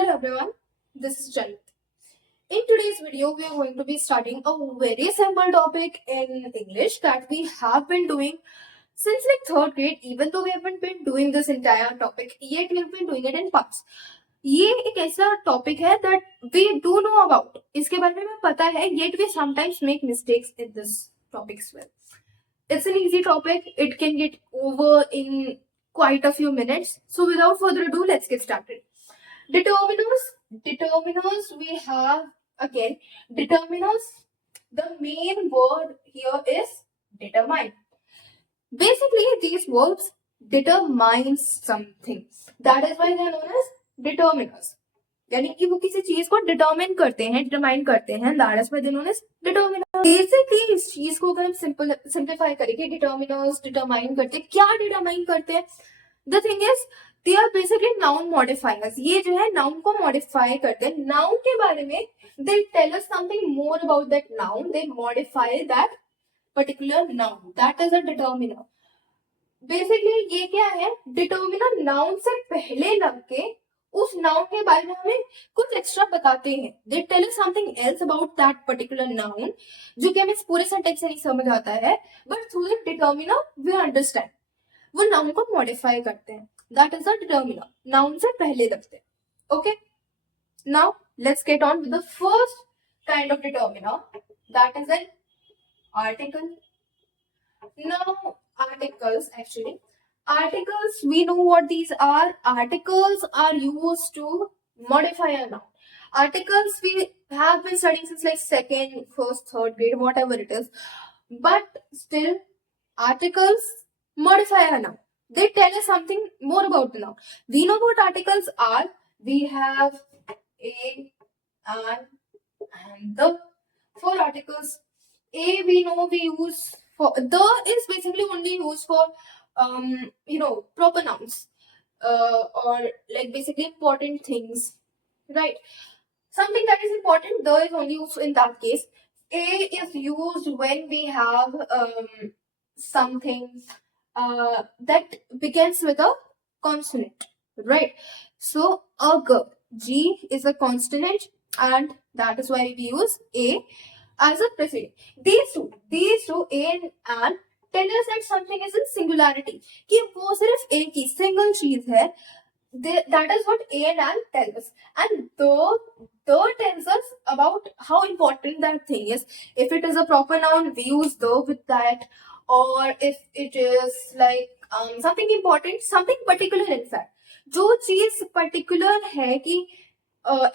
Hello everyone, this is Janit. In today's video, we are going to be starting a very simple topic in English that we have been doing since like third grade, even though we haven't been doing this entire topic, yet we have been doing it in parts. ये एक ऐसा topic है that we do know about. इसके बारे में हमें पता है, yet we sometimes make mistakes in this topic as well. It's an easy topic. It can get over in quite a few minutes. So without further ado, let's get started. Determiners, we have again determiners. The main word here is determine. Basically, these verbs determine something. That is why they are known as determiners. यानी कि वो किसी चीज को determine करते हैं, that is why they known as determiner. Basically इस चीज को अगर हम सिंपलीफाई करेंगे, डिटरमिनर्स डिटरमाइन करते हैं. क्या डिटरमाइन करते हैं? The thing is they are basically noun modifiers. ये जो है नाउन को मॉडिफाई करते हैं. नाउन के बारे में they tell us something more about that noun. They modify that particular noun. That is a determiner. Basically ये क्या है? डिटरमिनर नाउन से पहले लग के उस नाउन के बारे में हमें कुछ एक्स्ट्रा बताते हैं. They tell us something else about that particular noun, जो कि हमें पूरे सेंटेंस से नहीं समझ आता है, but through the determiner we understand. वो नाउन को मॉडिफाई करते हैं. That is a determiner. Noun से पहले लगते हैं. Okay, now let's get on with the first kind of determiner, that is an article. Now articles, actually articles, we know what these are. Articles are used to modify a noun. Articles we have been studying since like second, first, third grade, whatever it is, but still articles modify a noun. They tell us something more about the noun. We know what articles are. We have a, an, and the. For articles, a we know we use for. The is basically only used for proper nouns, or like basically important things, right? Something that is important, the is only used in that case. A is used when we have something that begins with a consonant, right? So a g is a consonant, and that is why we use a as a preceding. These two a and tell us that something is in singularity, कि वो सिर्फ एक ही single चीज है. That is what a and an tell us. And the tells us about how important that thing is. If it is a proper noun, we use the with that. Or if it is like something important, something particular in fact. जो चीज particular है कि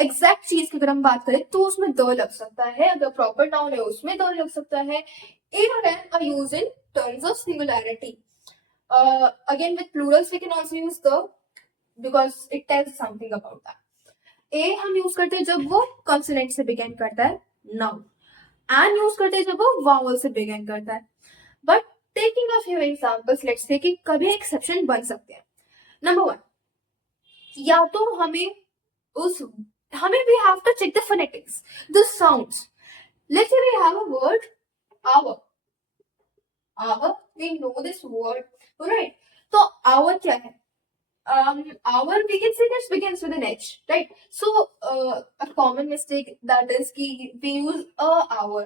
exact चीज की अगर हम बात करें तो उसमें द लग सकता है. अगर प्रॉपर नाउन है उसमें द लग सकता है. A or an are used in terms of singularity. Again, with plurals we can also use the, because it tells something about that. A हम यूज करते हैं जब वो कॉन्सोनेंट से बिगिन करता है, नाउन. एन यूज करते हैं जब वो वावल से बिगिन करता है. But taking a few examples, let's say कि कभी एक्सेप्शन बन सकते हैं. नंबर 1, या तो हमें we have to check the phonetics, the sounds. Let's say we have a word hour. We know this word, right? So hour क्या है? Hour we can say this begins with an H, right? So a common mistake that is कि we use a hour,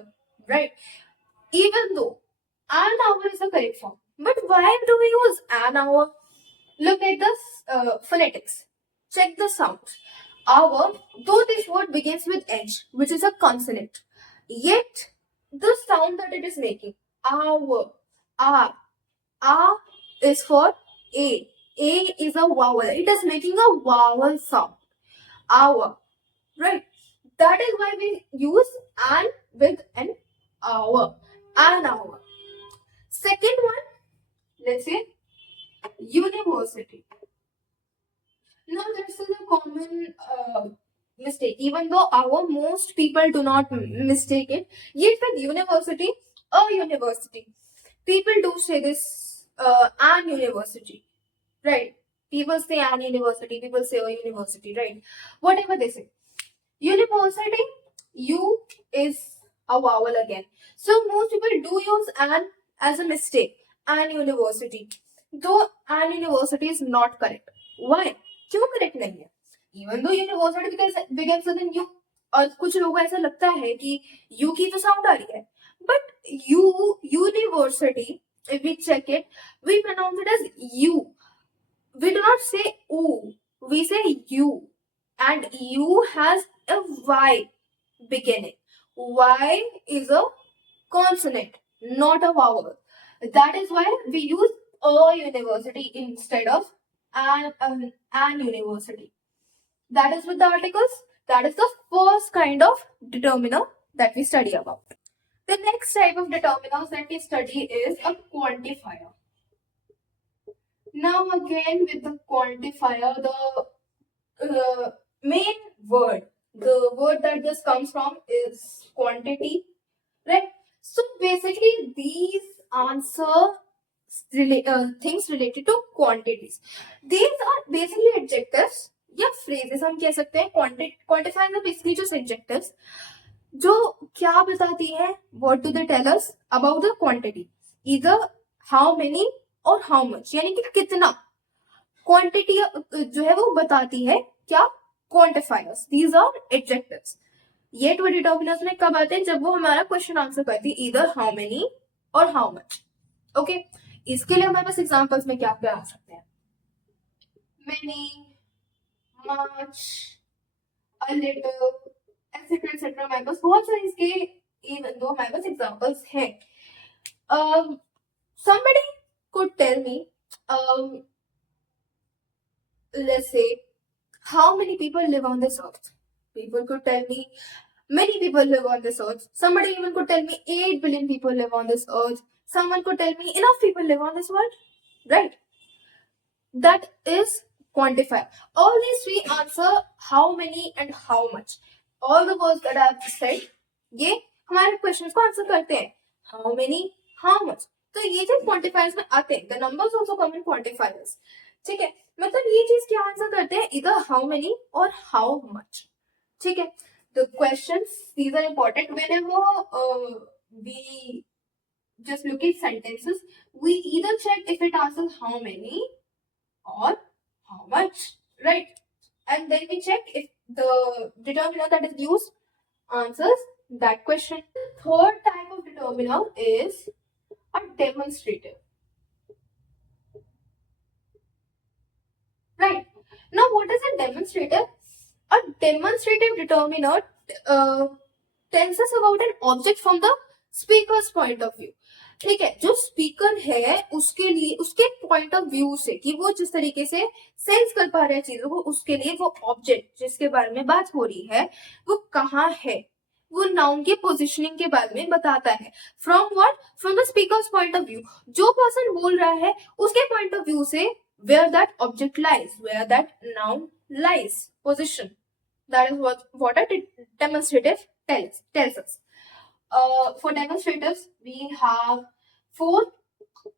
right? Even though an hour is the correct form, but why do we use an hour? Look at the phonetics. Check the sounds. Hour, though this word begins with H, which is a consonant, yet the sound that it is making, hour, is for A. A is a vowel. It is making a vowel sound. Hour, right? That is why we use an with an hour. An hour. Second one, let's say university. Now this is a common mistake. Even though most people do not mistake it, yet with university, a university, people do say this an university, right? People say an university, people say a university, right? Whatever they say. University, U is a vowel again. So most people do use an as a mistake. An university. Though an university is not correct. Why? क्यों correct नहीं है? Even though university begins with an U, और कुछ लोगों को ऐसा लगता है कि यू की तो साउंड आ रही है, but U university, if we check it, we pronounce it as you. We do not say oo, we say you, and you has a y beginning. Y is a consonant, not a vowel. That is why we use a university instead of an university. That is with the articles. That is the first kind of determiner that we study about. The next type of determiners that we study is a quantifier. Now again with the quantifier, the main word, the word that this comes from is quantity, right? So basically these answer things related to quantities. These are basically adjectives या phrases हम कह सकते हैं. Quantifiers are basically just adjectives जो क्या बताती है, what do they tell us about the quantity, either how many और how much, यानी कि कितना. क्वांटिटी जो है वो बताती है क्या, क्वांटिफायर्स. These are adjectives. ये टू डिटर्मिनर्स में कब आते हैं, जब वो हमारा क्वेश्चन आंसर करती है इधर हाउ मेनी और हाउ मच. ओके, इसके लिए हमारे पास एग्जांपल्स में क्या क्या आ सकते हैं, many, much, a little, etcetera etcetera. हमारे पास बहुत सारे इसके इवन दो हमारे पास एग्जांपल्स हैं. somebody could tell me, let's say, how many people live on this earth. People could tell me many people live on this earth. Somebody even could tell me 8 billion people live on this earth. Someone could tell me enough people live on this world, right? That is quantifier. All these three answer how many and how much. All the words that I have said, ये हमारे question को answer करते हैं. How many, how much. तो ये जो quantifiers में आते हैं, the numbers also come in quantifiers. ठीक है, मतलब ये चीज क्या आंसर करते हैं, इधर हाउ मेनी और हाउ मच. ठीक है, the questions, these are important. Whenever we just look at sentences, we either check if it answers how many or how much, right? And then we check if the determiner that is used answers that question. Third type of determiner is a demonstrative. Right. Now, what is a demonstrative? A demonstrative determiner tells us about an object from the speaker's point of view. ठीक है, जो speaker है उसके लिए, उसके point of view से, कि वो जिस तरीके से सेंस कर पा रहे हैं चीजों को, उसके लिए वो ऑब्जेक्ट जिसके बारे में बात हो रही है वो कहाँ है, वो नाउन के पोजिशनिंग के बारे में बताता है. From what, from the speakers point of view. जो पर्सन बोल रहा है उसके पॉइंट ऑफ व्यू से, where that object lies, where that noun lies, position. That is what a demonstrative tells us. For demonstratives, we have 4: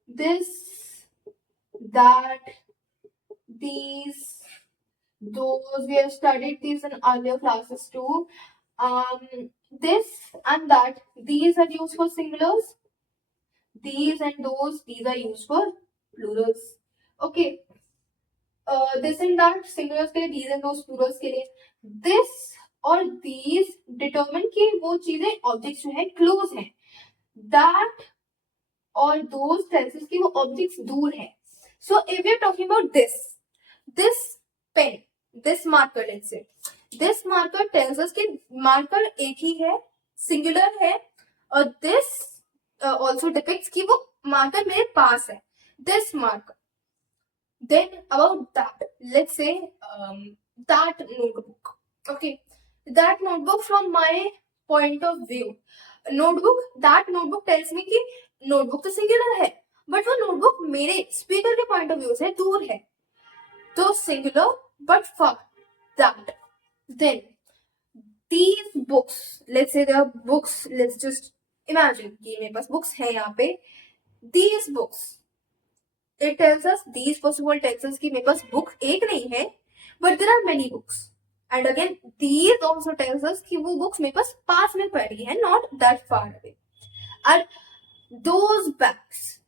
this, that, these, those. We have studied these in earlier classes too. This and that, these are used for singulars. These and those, these are used for plurals. Okay. This and that singulars के लिए, these and those plurals के लिए. This और these determine कि वो चीजें objects जो है close हैं. That और those tells us कि वो objects दूर हैं. So if we are talking about this pen, this marker, let's say, this marker tells us कि marker एक ही है, singular है, और this also depicts कि वो marker मेरे पास है. This marker. Then about that, let's say that notebook. Okay, that notebook from my point of view. Notebook, that notebook tells me कि notebook तो singular है, but वो notebook मेरे speaker के point of view से दूर है. तो singular but far. That. Then these books, let's say there are books. Let's just imagine कि मेरे पास books है यहाँ पे. These books. It tells us, these possible tells us कि मेरे पास book एक नहीं है, but there are many books. And again, these also tells us कि वो books मेरे पास पास में पड़ी है, not that far away. And those bags,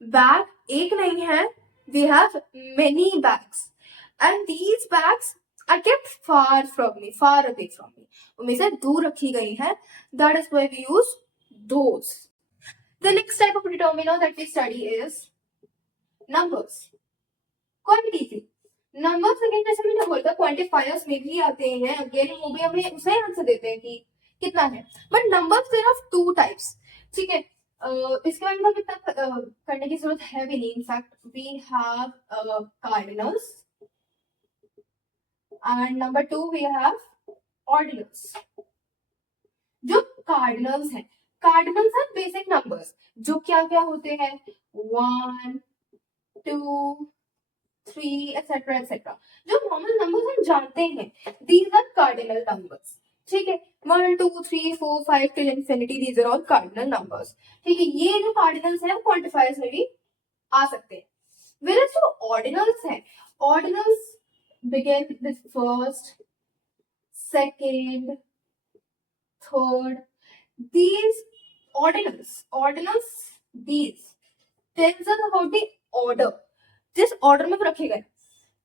bag एक नहीं है, we have many bags. And these bags are kept far from me, far away from me. वो मेरे से दूर रखी गई है. That is why we use those. The next type of determiner that we study is numbers. Quantity थी. Numbers again जैसे मैंने बोला था quantifiers में भी आते हैं. Again वो भी हमें उसे आंसर देते हैं कि कितना है. But numbers there are two types. ठीक है. इसके बारे में कितना करने की जरूरत है भी नहीं. In fact we have cardinals. And number two we have ordinals. जो कार्डिनल्स हैं, कार्डिनल्स आर बेसिक नंबर्स जो क्या क्या होते हैं 1 2 3 एक्सेट्रा एक्सेट्रा. जो नॉर्मल नंबर्स हम जानते हैं दीज आर कार्डिनल नंबर्स. ठीक है. 1 2 3 4 5 till infinity these are all cardinal numbers. ठीक है. ये जो कार्डिनल्स हैं वो क्वांटिफायर्स में भी आ सकते हैं. whereas जो ऑर्डिनल्स हैं, ordinals begin with first, second, third. These ordinals, these tells us about the order. जिस ऑर्डर में वो रखे गए.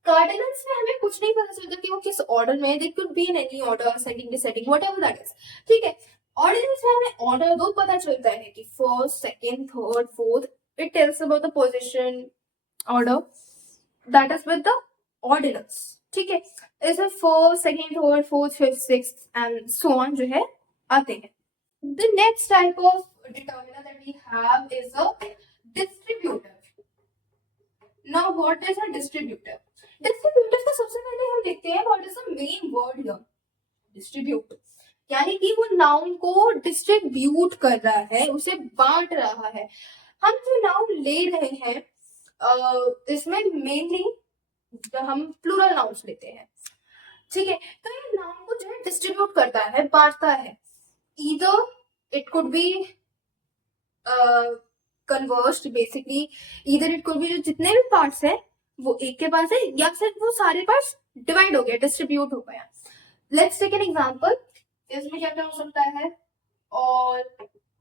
कार्डिनल्स में हमें कुछ नहीं पता चलता कि वो किस ऑर्डर में. They could be in any order, ascending, descending, whatever that is. ठीक है. ऑर्डिनल्स में हमें ऑर्डर दो पता चलता है कि first, second, third, fourth. It tells about the position order. That is with the ordinals. ठीक है. इसमें first, second, third, fourth, fifth, sixth and so on जो है आते हैं. The next type of determiner that we have is a distributor. Now what is a distributor? Distributor का सबसे पहले हम देखते हैं what is the main word here. Distribute यानी कि वो नाउन को डिस्ट्रीब्यूट कर रहा है, उसे बांट रहा है. हम जो नाउन ले रहे हैं इसमें मेनली हम प्लूरल नाउन्स लेते हैं. ठीक है. तो ये नाउन को जो है डिस्ट्रीब्यूट करता है, बांटता है. Either it could be conversed basically. Either it could be जो जितने भी पार्ट्स है वो एक के पास है या फिर वो सारे पार्ट्स डिवाइड हो गया, डिस्ट्रीब्यूट हो गया. Let's take an example. इसमें क्या क्या हो सकता है? All,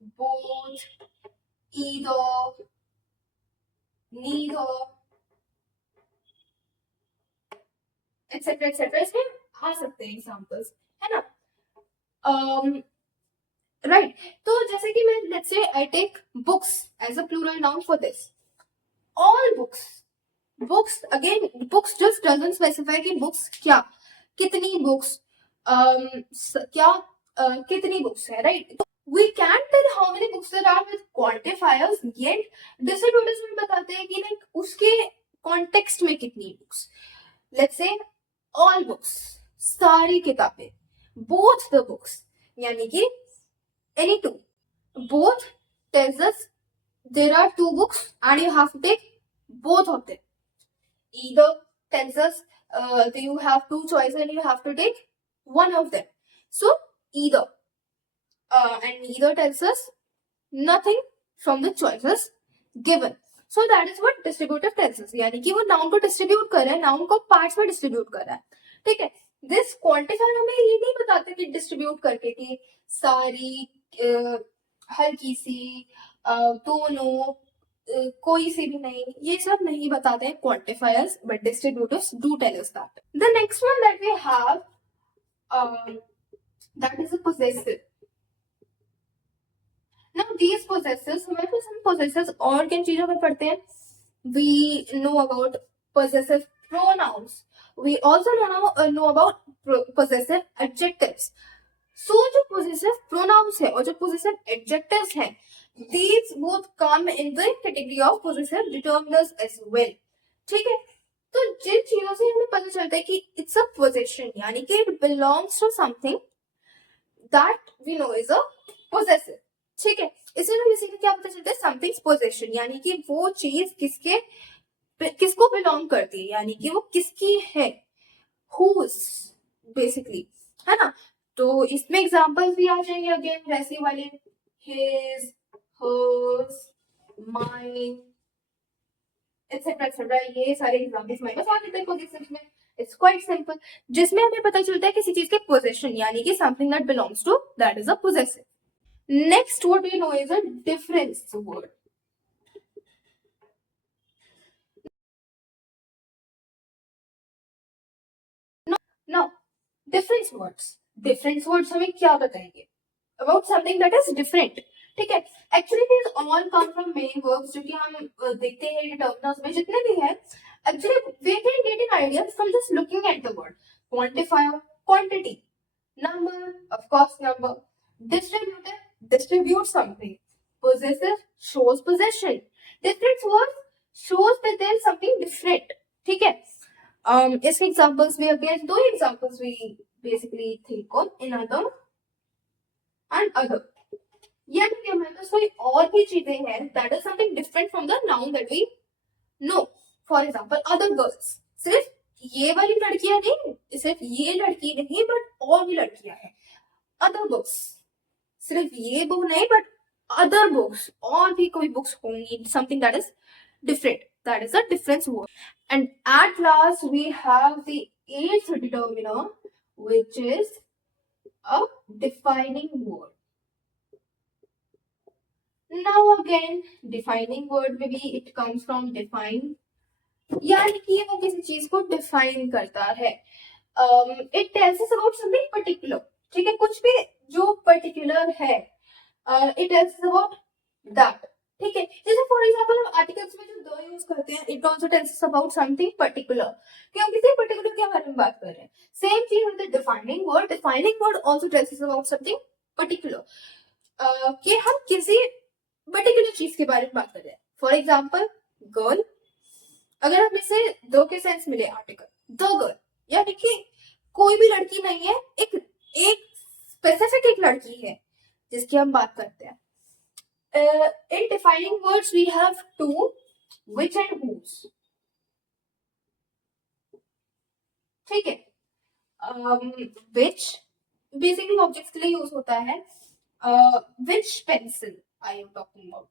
both, either, neither etcetera etcetera. इसमें आ सकते हैं एग्जांपल्स, है ना. राइट. तो जैसे कि मैं let's say I take books as a plural noun for this. All books. Books again books just doesn't specify कि बुक्स क्या, कितनी बुक्स, क्या कितनी बुक्स है. Right. We can't tell how many books there are with quantifiers, yet distributors में बताते हैं कि like उसके context में कितनी books. Let's say all books, सारी किताबें. Both the books यानी कि any two. Both tells us there are two books and you have to take both of them. Either tells us that you have two choices and you have to take one of them. So either. And neither tells us nothing from the choices given. So that is what distributive tells us. यानी कि वो noun को distribute कर रहा है, noun को parts में distribute कर रहा है. ठीक है. दिस क्वांटिफायर हमें ये नहीं बताते कि डिस्ट्रीब्यूट करके कि सारी, हल्की सी, दोनों, कोई सी भी नहीं, ये सब नहीं बताते हैं quantifiers. But distributives do tell us that. The next one that we have that is a possessive. Now these possessors, हमारे पास हम possessors और किन चीजों में पढ़ते हैं? We know about possessive pronouns. We also know about possessive adjectives. So जो possessive pronouns है और जो possessive adjectives हैं, these both come in the category of possessive determiners as well. ठीक है. तो जिन चीजों से हमें पता चलता है कि it's a possession यानी कि it belongs to something, that we know is a possessive. ठीक है. इससे हमें बेसिकली क्या पता चलता है? समथिंग्स पोजेशन यानी कि वो चीज किसको बिलोंग करती है, यानी कि वो किसकी है, हुज बेसिकली, है ना. तो इसमें एग्जांपल्स भी आ जाएंगे अगेन वैसे वाले, his, hers, mine etcetera etcetera. ये सारे एग्जांपल्स हमारे पास आ जाते हैं पोजेशंस में. It's quite simple. जिसमें हमें पता चलता है किसी चीज के पोजेशन यानी कि something that belongs to, that is a possessive. Next, what we know is a difference word. Now, different words हमें क्या बताएंगे about something that is different. ठीक है, actually these all come from main verbs जो कि हम देखते हैं determinants में जितने भी हैं. Actually, we can get an idea from just looking at the word. Quantifier, quantity. Number, of course, number. Distributor, distribute something. Possessive, shows possession. Different words shows that there is something different. ठीक है, इसके examples भी again दो examples we basically think on in other and other. यानी कि हमारे पास कोई और भी चीजें हैं that is something different from the noun that we know. For example, other girls. सिर्फ ये वाली लड़कियां नहीं, सिर्फ ये लड़की नहीं, बट और भी लड़कियां हैं. अदर बुक्स, सिर्फ ये बुक नहीं बट अदर बुक्स, और भी कोई बुक्स होंगी, something that is different. That is a difference word. And at last we have the eighth determiner, which is a defining word. Now again, defining word में भी it comes from define, यानी कि वो किसी चीज को define करता है. It tells us about something particular. ठीक है, कुछ भी जो पर्टिकुलर है, it tells us about that. ठीक है, जैसे फॉर एग्जाम्पल हम आर्टिकल्स में जो द यूज करते हैं, it also tells us about something particular, कि हम किसी पर्टिकुलर के बारे में बात कर रहे हैं. सेम चीज with the defining word also tells us about something particular, कि हम किसी पर्टिकुलर चीज के बारे में बात कर रहे हैं. फॉर एग्जाम्पल गर्ल, अगर हम इसे दो के सेंस मिले आर्टिकल द गर्ल, यानी कि कोई भी लड़की नहीं है, एक स्पेसिफिक एक लड़की है जिसकी हम बात करते हैं. In defining words we have two, which and whose. ठीक है, which basically objects के लिए यूज होता है. Which pencil I am talking about.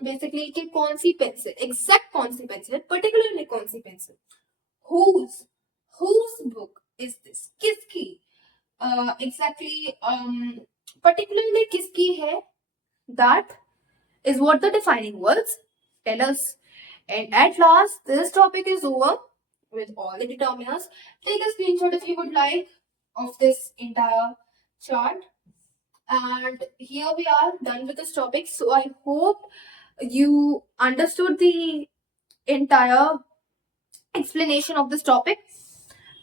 Basically कि कौन सी पेंसिल, एग्जैक्ट कौन सी पेंसिल, पर्टिकुलरली कौन सी pencil. whose book is this, किसकी, एग्जैक्टली पर्टिकुलरली किसकी है. that is what the defining words tell us. And at last this topic is over with all the determiners. Take a screenshot if you would like of this entire chart. And here we are done with this topic. So I hope you understood the entire explanation of this topic.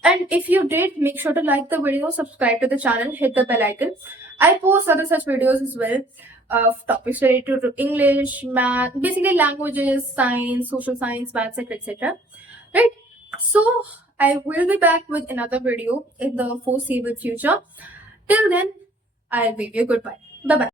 And if you did, make sure to like the video, subscribe to the channel, hit the bell icon. I post other such videos as well of topics related to English, math, basically languages, science, social science, maths, etc. Right? So I will be back with another video in the foreseeable future. Till then, I'll bid you goodbye. Bye bye.